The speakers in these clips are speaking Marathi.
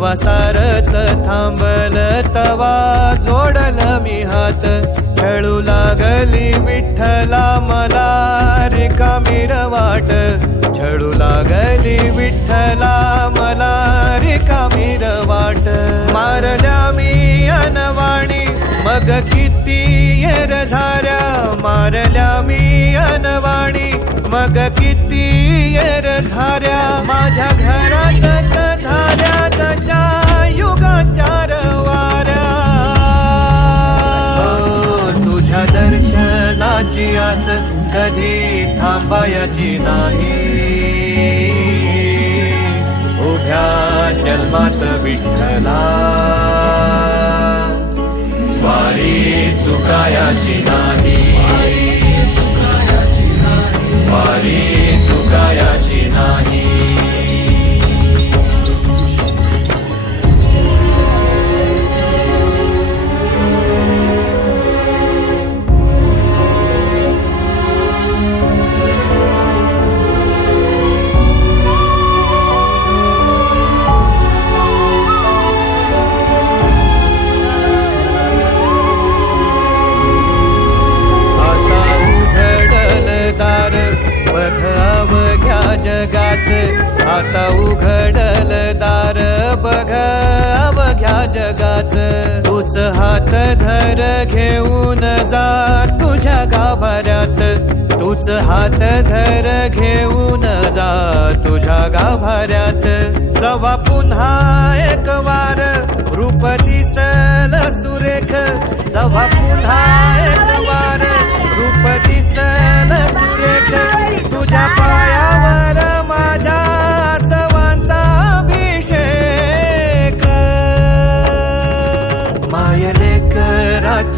तवा सारच थांबल तवा जोडल मी हात. खेळू लागली विठ्ठला मला रिकामी वाट. छळू लागली विठ्ठला मला रिकामी वाट. मारल्या मी अनवाणी मग किती येर झाऱ्या. मारल्या मी अनवाणी मग किती येर झाऱ्या. थांबायची नाही. उभ्या जन्मात विठ्ठला. वारी चुकायाची नाही. वारी जगाच. तूच हात धर घेऊन जा तुझ्या गाभाऱ्यात. तूच हात धर घेऊन जा तुझ्या गाभाऱ्यात. जवा पुन्हा एक वार रूप दिसल सुरेख. जवा पुन्हा एक वार रूप दिसल सुरेख. तुझ्या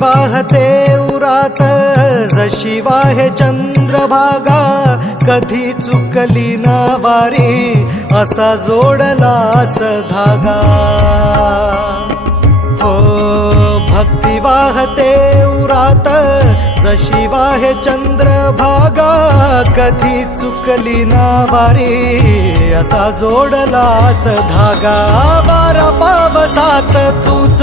वाहते उरात. जशी वाहे चंद्रभागा कधी चुकली ना वारी असा जोडलास धागा हो भक्ती वाहते उरात. जशी वाहे चंद्रभागा कधी चुकली ना वारी असा जोडलास धागा बारा पावसात तूच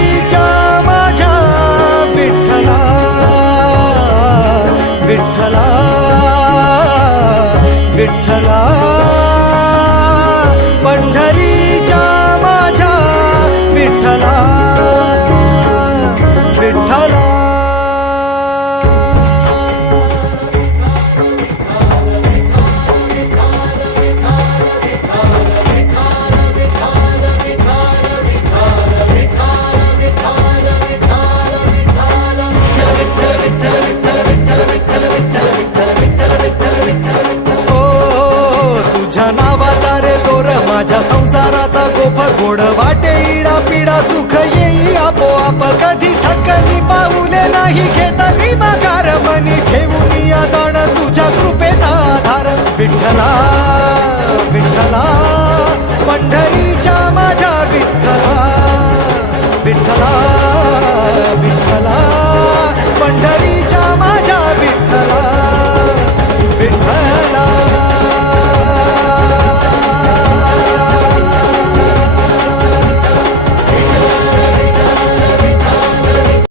गोड वाटे इडा पिडा सुख येई आपोआप कधी थकली पाऊले नाही घेतली माघार मनी ठेवून या जाण तुझ्या कृपेचा आधार. विठ्ठला